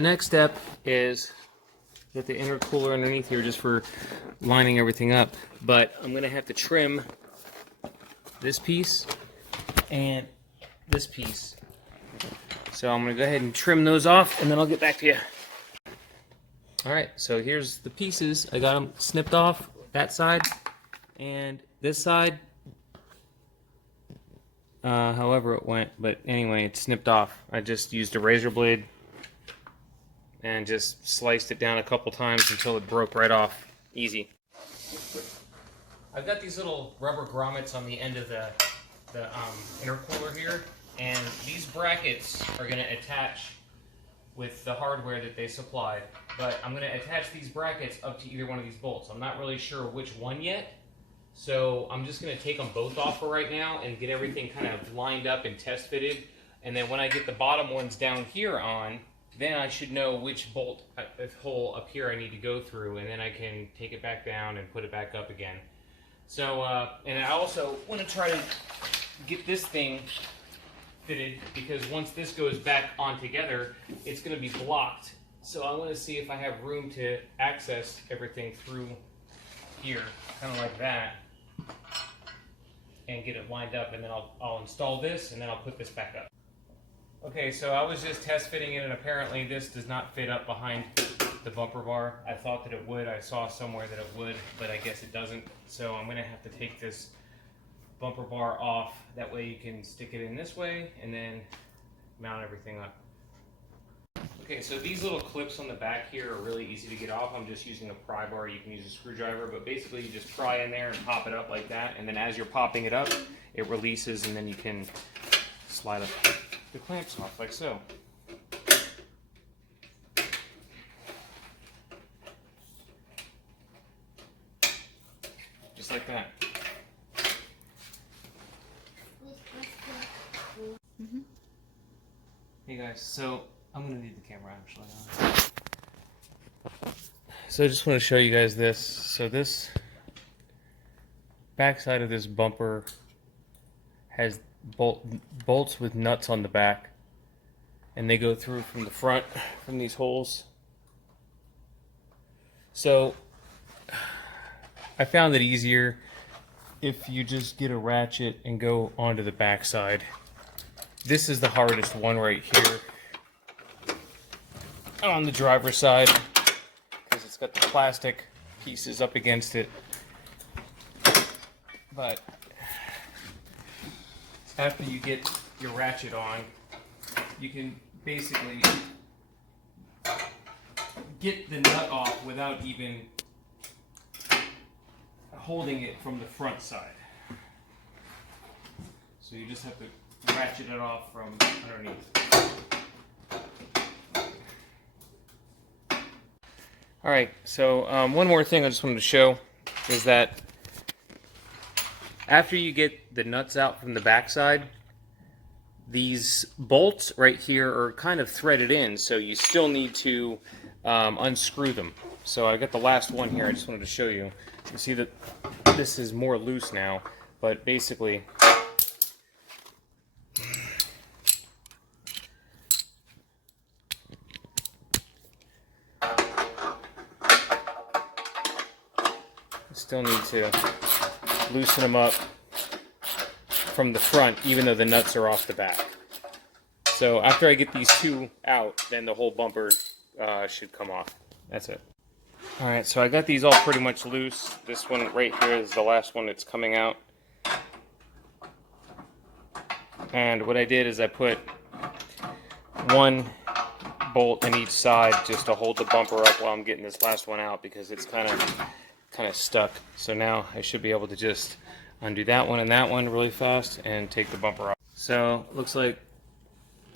Next step is get the intercooler underneath here just for lining everything up. But I'm going to have to trim this piece and this piece. So I'm going to go ahead and trim those off, and then I'll get back to you. Alright, so here's the pieces. I got them snipped off, that side and this side. However it went, but anyway, it's snipped off. I just used a razor blade and just sliced it down a couple times until it broke right off. Easy. I've got these little rubber grommets on the end of the intercooler here, and these brackets are going to attach with the hardware that they supplied, but I'm going to attach these brackets up to either one of these bolts. I'm not really sure which one yet, so I'm just going to take them both off for right now and get everything kind of lined up and test fitted, and then when I get the bottom ones down here on, then I should know which bolt hole up here I need to go through, and then I can take it back down and put it back up again. So, and I also want to try to get this thing fitted, because once this goes back on together, it's going to be blocked. So I want to see if I have room to access everything through here, kind of like that, and get it lined up, and then I'll install this, and then I'll put this back up. Okay, so I was just test fitting it, and apparently this does not fit up behind the bumper bar. I thought that it would. I saw somewhere that it would, but I guess it doesn't. So I'm going to have to take this bumper bar off. That way you can stick it in this way and then mount everything up. Okay, so these little clips on the back here are really easy to get off. I'm just using a pry bar. You can use a screwdriver, but basically you just pry in there and pop it up like that, and then as you're popping it up, it releases, and then you can slide up the clamps off like so. Just like that. Hey guys, so I'm gonna need the camera actually. So I just want to show you guys this. So this back side of this bumper has bolts with nuts on the back, and they go through from the front from these holes. So I found it easier if you just get a ratchet and go onto the back side. This is the hardest one right here on the driver's side, because it's got the plastic pieces up against it. But after you get your ratchet on, you can basically get the nut off without even holding it from the front side. So you just have to ratchet it off from underneath. Alright, so one more thing I just wanted to show is that after you get the nuts out from the backside, these bolts right here are kind of threaded in, so you still need to unscrew them. So I got the last one here. I just wanted to show you. You see that this is more loose now, but basically still need to loosen them up from the front, even though the nuts are off the back. So after I get these two out, then the whole bumper should come off. That's it. Alright, so I got these all pretty much loose. This one right here is the last one that's coming out. And what I did is I put one bolt in each side just to hold the bumper up while I'm getting this last one out, because it's kind of stuck. So now I should be able to just undo that one and that one really fast and take the bumper off. So looks like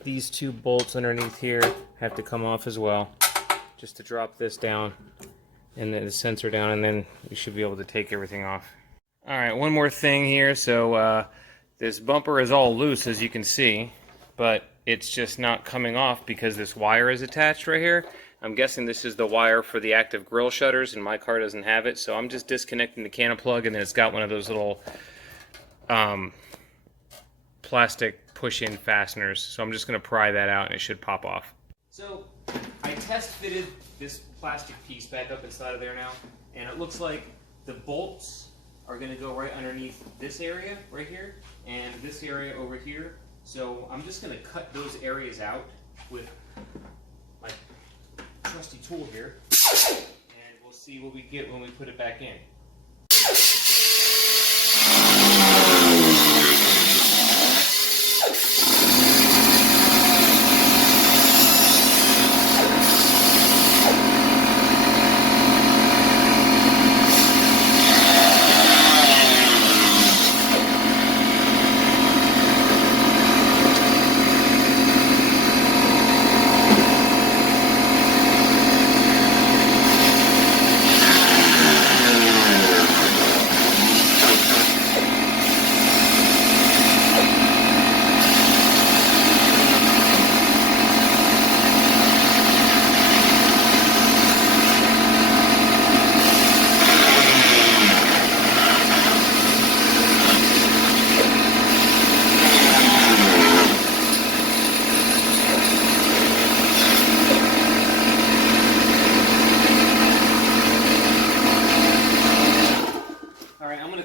these two bolts underneath here have to come off as well, just to drop this down and then the sensor down, and then we should be able to take everything off. Alright, one more thing here. So this bumper is all loose, as you can see, but it's just not coming off because this wire is attached right here. I'm guessing this is the wire for the active grille shutters, and my car doesn't have it, so I'm just disconnecting the cannon plug, and then it's got one of those little plastic push-in fasteners. So I'm just going to pry that out, and it should pop off. So I test fitted this plastic piece back up inside of there now, and it looks like the bolts are going to go right underneath this area right here and this area over here. So I'm just going to cut those areas out with my trusty tool here, and we'll see what we get when we put it back in.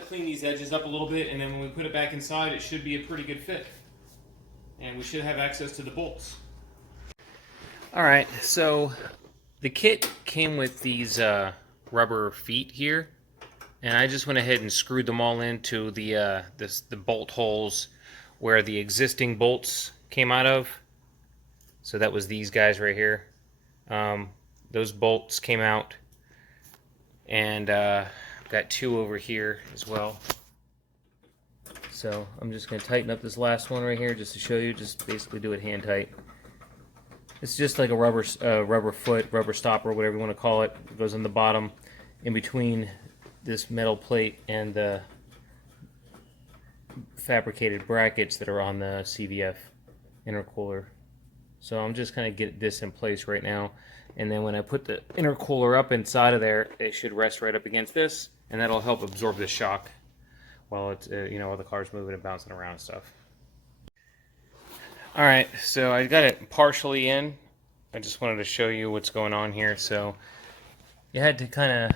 Clean these edges up a little bit, and then when we put it back inside, it should be a pretty good fit, and we should have access to the bolts. Alright, so the kit came with these rubber feet here, and I just went ahead and screwed them all into the bolt holes where the existing bolts came out of. So that was these guys right here. Those bolts came out, and got two over here as well. So I'm just going to tighten up this last one right here just to show you. Just basically do it hand tight. It's just like a rubber foot, rubber stopper, whatever you want to call it. It goes on the bottom in between this metal plate and the fabricated brackets that are on the CVF intercooler. So I'm just kind of getting this in place right now, and then when I put the intercooler up inside of there, it should rest right up against this, and that'll help absorb the shock while it's while the car's moving and bouncing around and stuff. All right, so I got it partially in. I just wanted to show you what's going on here. So you had to kind of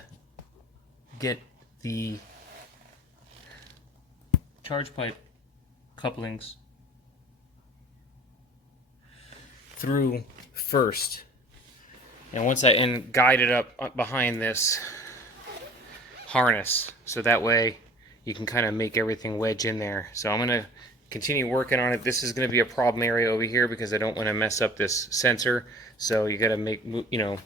get the charge pipe couplings through first, and once I guide it up behind this harness, so that way you can kind of make everything wedge in there. So I'm gonna continue working on it. This is going to be a problem area over here because I don't want to mess up this sensor. So you got to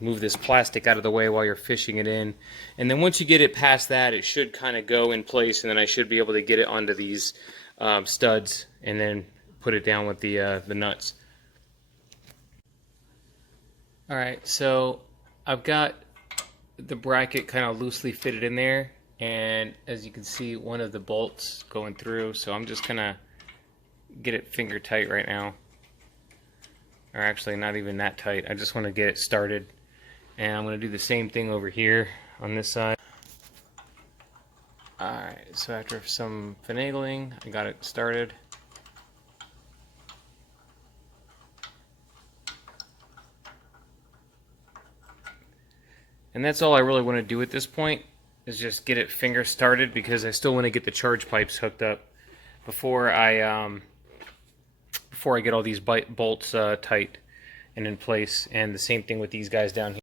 move this plastic out of the way while you're fishing it in, and then once you get it past that, it should kind of go in place, and then I should be able to get it onto these studs and then put it down with the nuts. Alright, so I've got the bracket kind of loosely fitted in there, and as you can see, one of the bolts going through, so I'm just gonna get it finger tight right now. Or actually not even that tight, I just want to get it started. And I'm going to do the same thing over here on this side. Alright, so after some finagling, I got it started. And that's all I really want to do at this point, is just get it finger started, because I still want to get the charge pipes hooked up before I get all these bolts tight and in place. And the same thing with these guys down here.